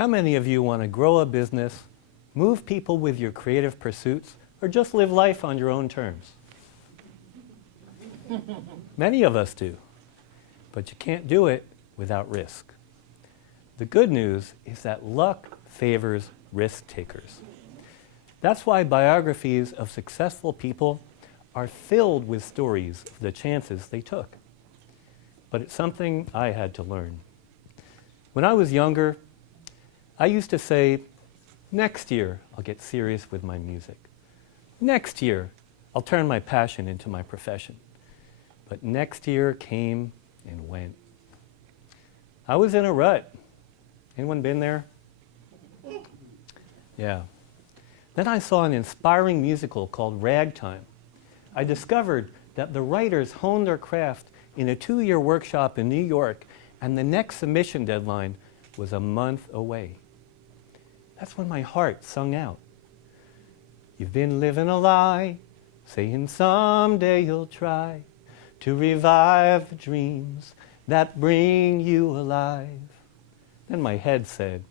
How many of you want to grow a business, move people with your creative pursuits, or just live life on your own terms? Many of us do, but you can't do it without risk. The good news is that luck favors risk takers. That's why biographies of successful people are filled with stories of the chances they took. But it's something I had to learn. When I was younger, I used to say, next year I'll get serious with my music. Next year I'll turn my passion into my profession. But next year came and went. I was in a rut. Anyone been there? Yeah. Then I saw an inspiring musical called Ragtime. I discovered that the writers honed their craft in a 2-year workshop in New York, and the next submission deadline was a month away. That's when my heart sung out. You've been living a lie, saying someday you'll try to revive the dreams that bring you alive. Then my head said,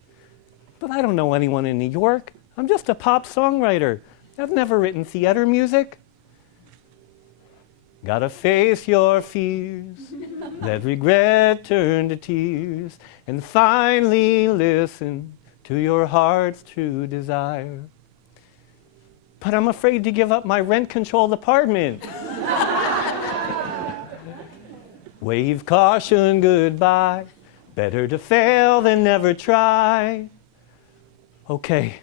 but I don't know anyone in New York. I'm just a pop songwriter. I've never written theater music. Gotta face your fears, let regret turn to tears, and finally listen to your heart's true desire. But I'm afraid to give up my rent-controlled apartment. Wave caution goodbye, better to fail than never try. Okay,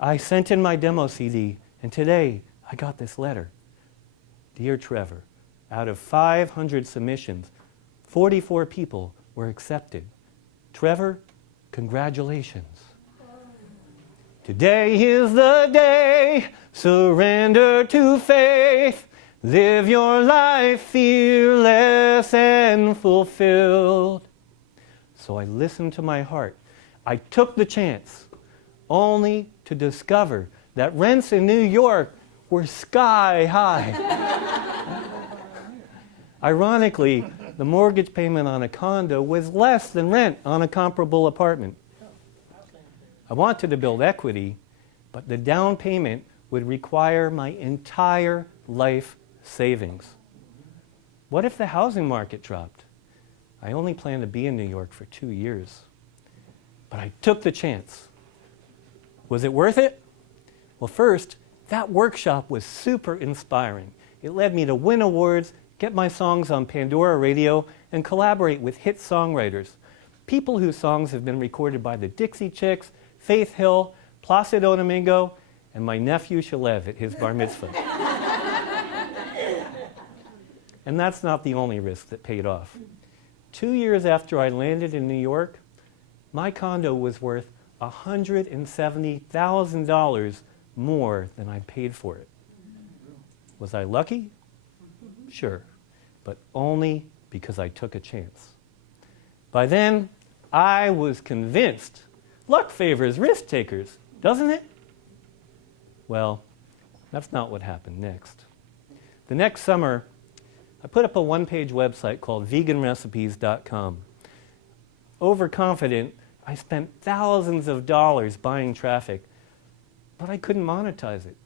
I sent in my demo CD, and today I got this letter. Dear Trevor, out of 500 submissions, 44 people were accepted. Trevor, congratulations. Today is the day, surrender to faith. Live your life fearless and fulfilled. So I listened to my heart. I took the chance, only to discover that rents in New York were sky high. Ironically, the mortgage payment on a condo was less than rent on a comparable apartment. I wanted to build equity, but the down payment would require my entire life savings. What if the housing market dropped? I only planned to be in New York for 2 years. But I took the chance. Was it worth it? Well, first, that workshop was super inspiring. It led me to win awards, get my songs on Pandora Radio, and collaborate with hit songwriters. People whose songs have been recorded by the Dixie Chicks, Faith Hill, Placido Domingo, and my nephew Shalev at his bar mitzvah. And that's not the only risk that paid off. 2 years after I landed in New York, my condo was worth $170,000 more than I paid for it. Was I lucky? Sure, but only because I took a chance. By then, I was convinced luck favors risk takers, doesn't it? Well, that's not what happened next. The next summer, I put up a one-page website called veganrecipes.com. Overconfident, I spent thousands of dollars buying traffic, but I couldn't monetize it.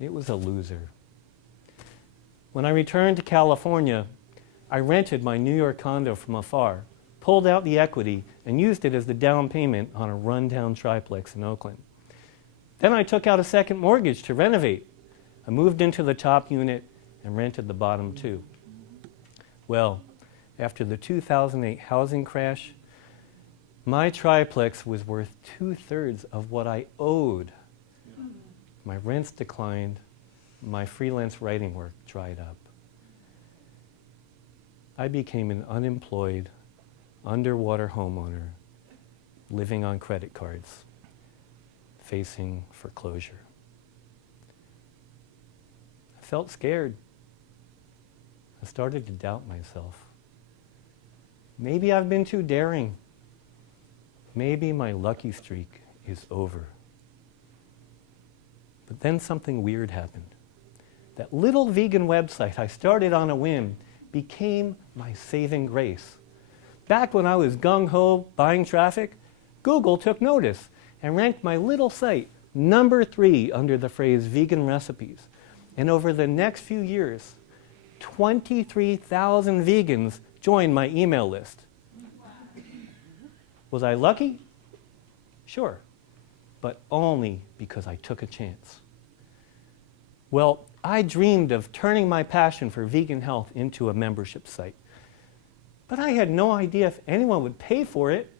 It was a loser. When I returned to California, I rented my New York condo from afar, pulled out the equity, and used it as the down payment on a rundown triplex in Oakland. Then I took out a second mortgage to renovate. I moved into the top unit and rented the bottom two. Well, after the 2008 housing crash, my triplex was worth 2/3 of what I owed. My rents declined, my freelance writing work dried up. I became an unemployed, underwater homeowner, living on credit cards, facing foreclosure. I felt scared. I started to doubt myself. Maybe I've been too daring. Maybe my lucky streak is over. But then something weird happened. That little vegan website I started on a whim became my saving grace. Back when I was gung-ho buying traffic, Google took notice and ranked my little site number 3 under the phrase vegan recipes. And over the next few years, 23,000 vegans joined my email list. Was I lucky? Sure, but only because I took a chance. Well, I dreamed of turning my passion for vegan health into a membership site. But I had no idea if anyone would pay for it.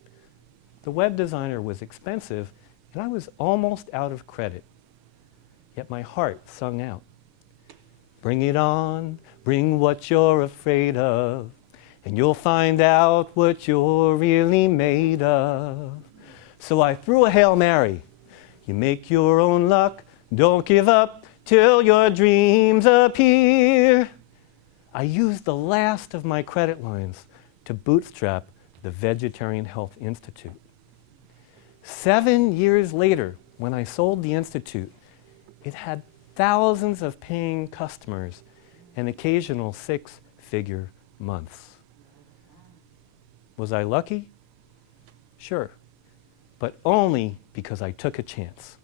The web designer was expensive, and I was almost out of credit. Yet my heart sung out, "Bring it on, bring what you're afraid of, and you'll find out what you're really made of." So I threw a Hail Mary. You make your own luck, don't give up till your dreams appear. I used the last of my credit lines to bootstrap the Vegetarian Health Institute. 7 years later, when I sold the Institute, it had thousands of paying customers and occasional 6-figure months. Was I lucky? Sure, but only because I took a chance.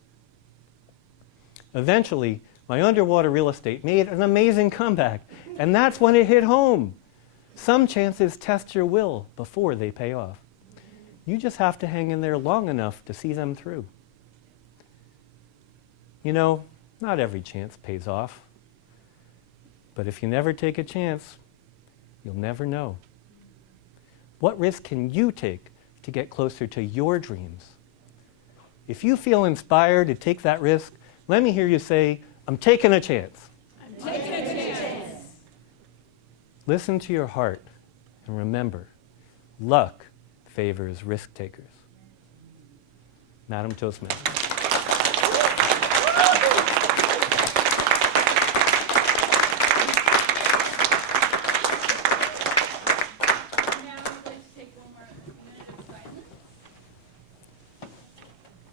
Eventually, my underwater real estate made an amazing comeback, and that's when it hit home. Some chances test your will before they pay off. You just have to hang in there long enough to see them through. You know, not every chance pays off. But if you never take a chance, you'll never know. What risk can you take to get closer to your dreams? If you feel inspired to take that risk, let me hear you say, "I'm taking a chance." I'm taking a chance. Listen to your heart and remember, luck favors risk takers. Madam Toastmaster.